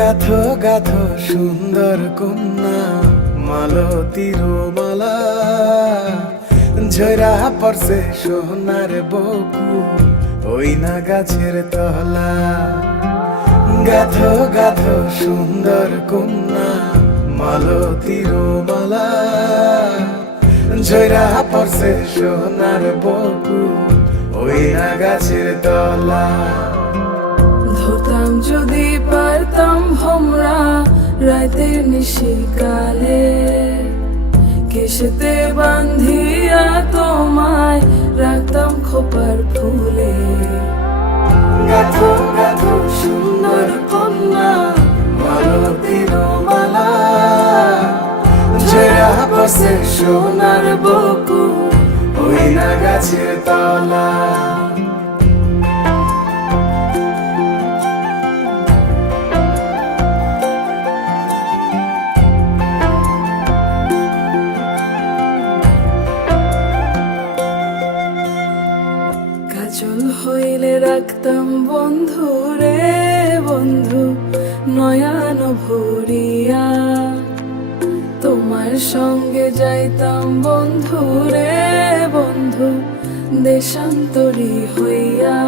গাথো গাথো সুন্দর কন্যা মালতীর মালা, ঝরা পড়ছে সোনার বকুল ওই না গাছের তলা। গাথো গাথো সুন্দর কন্যা মালতীর মালা, ঝরা পড়ছে সোনার বকুল ওই না গাছের তলা। ধরতাম যদি পারতাম ভোমরা রাতের নিশিকালে, কেশেতে বান্ধিয়া তোমায় রাখতাম খোপার ফুলে। গাথো গাথো সুন্দর কন্যা মালতীর মালা, ঝরা পড়ছে সোনার বকুল ওই না গাছের তলা। কাজল হইলে রাখতাম বন্ধু রে বন্ধু নয়ন ভরিয়া, তোমার সঙ্গে যাইতাম বন্ধু রে বন্ধু দেশান্তরী হইয়া।